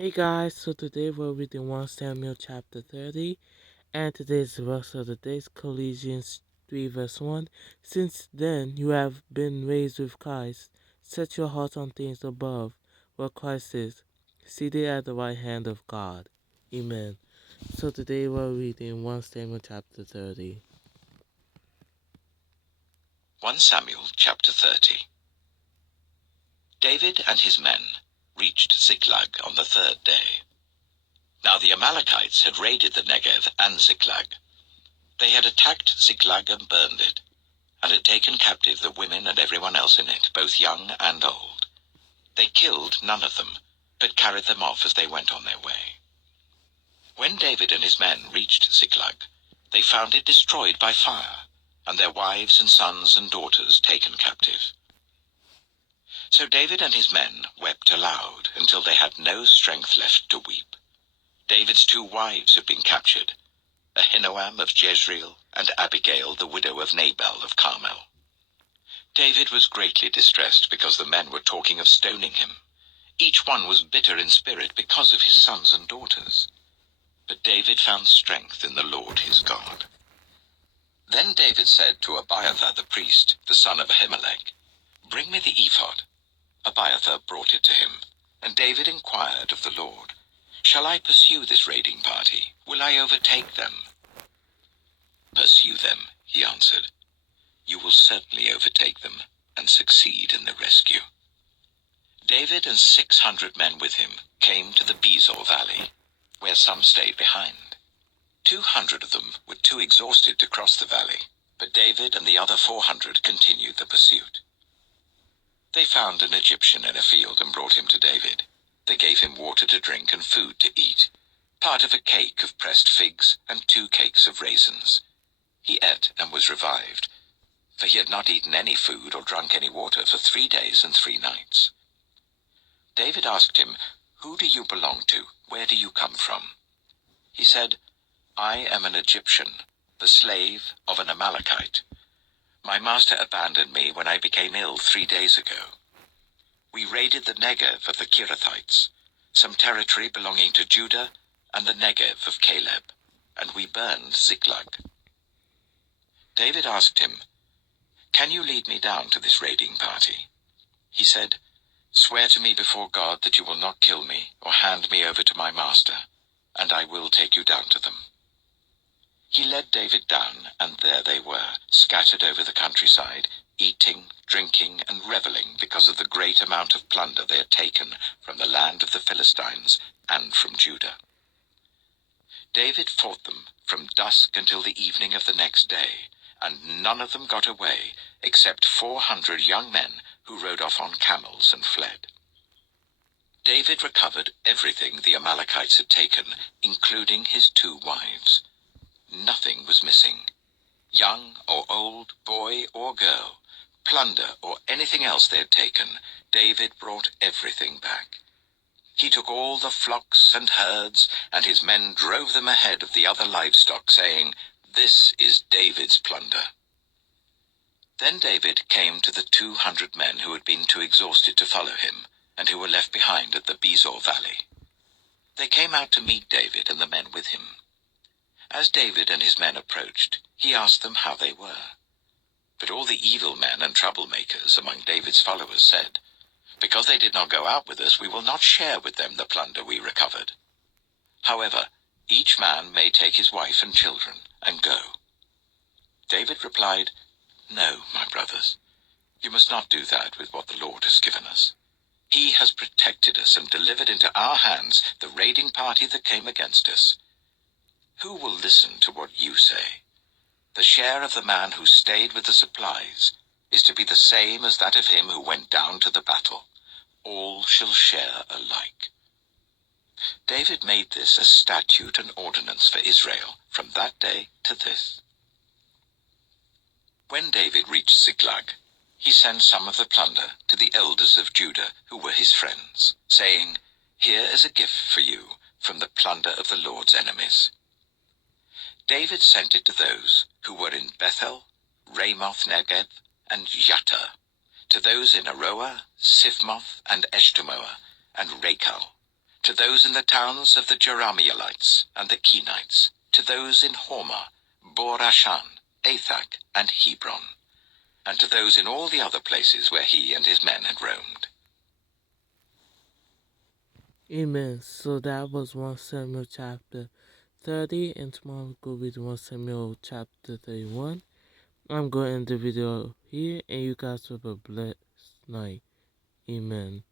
Hey guys, so today we're reading 1 Samuel chapter 30, and today's verse of the day is Colossians 3 verse 1. Since then you have been raised with Christ, set your hearts on things above, where Christ is, seated at the right hand of God. Amen. So today we're reading 1 Samuel chapter 30. 1 Samuel chapter 30. David and his men reached Ziklag on the third day. Now the Amalekites had raided the Negev and Ziklag. They had attacked Ziklag and burned it, and had taken captive the women and everyone else in it, both young and old. They killed none of them, but carried them off as they went on their way. When David and his men reached Ziklag, they found it destroyed by fire, and their wives and sons and daughters taken captive. So David and his men wept aloud until they had no strength left to weep. David's two wives had been captured, Ahinoam of Jezreel and Abigail, the widow of Nabal of Carmel. David was greatly distressed because the men were talking of stoning him. Each one was bitter in spirit because of his sons and daughters. But David found strength in the Lord his God. Then David said to Abiathar the priest, the son of Ahimelech, "Bring me the ephod." Abiathar brought it to him, and David inquired of the Lord, "Shall I pursue this raiding party? Will I overtake them?" "Pursue them," he answered. "You will certainly overtake them and succeed in the rescue." David and 600 men with him came to the Bezor valley, where some stayed behind. 200 of them were too exhausted to cross the valley, but David and the other 400 continued the pursuit. They found an Egyptian in a field and brought him to David. They gave him water to drink and food to eat, part of a cake of pressed figs and 2 cakes of raisins. He ate and was revived, for he had not eaten any food or drunk any water for 3 days and 3 nights. David asked him, "Who do you belong to? Where do you come from?" He said, "I am an Egyptian, the slave of an Amalekite. My master abandoned me when I became ill 3 days ago. We raided the Negev of the Kirathites, some territory belonging to Judah, and the Negev of Caleb, and we burned Ziklag." David asked him, "Can you lead me down to this raiding party?" He said, "Swear to me before God that you will not kill me or hand me over to my master, and I will take you down to them." He led David down, and there they were, scattered over the countryside, eating, drinking, and reveling because of the great amount of plunder they had taken from the land of the Philistines and from Judah. David fought them from dusk until the evening of the next day, and none of them got away except 400 young men who rode off on camels and fled. David recovered everything the Amalekites had taken, including his 2 wives. Nothing was missing. Young or old, boy or girl, plunder or anything else they had taken, David brought everything back. He took all the flocks and herds, and his men drove them ahead of the other livestock, saying, "This is David's plunder." Then David came to the 200 men who had been too exhausted to follow him, and who were left behind at the Bezor valley. They came out to meet David and the men with him. As David and his men approached, he asked them how they were. But all the evil men and troublemakers among David's followers said, "Because they did not go out with us, we will not share with them the plunder we recovered. However, each man may take his wife and children and go." David replied, "No, my brothers, you must not do that with what the Lord has given us. He has protected us and delivered into our hands the raiding party that came against us. Who will listen to what you say? The share of the man who stayed with the supplies is to be the same as that of him who went down to the battle. All shall share alike." David made this a statute and ordinance for Israel from that day to this. When David reached Ziklag, he sent some of the plunder to the elders of Judah who were his friends, saying, "Here is a gift for you from the plunder of the Lord's enemies." David sent it to those who were in Bethel, Ramoth Negev, and Yattah, to those in Aroah, Siphmoth, and Eshtemoa, and Rachel, to those in the towns of the Jerahmeelites and the Kenites, to those in Hormah, Bor-Ashan, Athak, and Hebron, and to those in all the other places where he and his men had roamed. Amen. So that was 1 Samuel chapter 30, and tomorrow we'll go read 1 Samuel chapter 31. I'm going to end the video here, and you guys have a blessed night. Amen.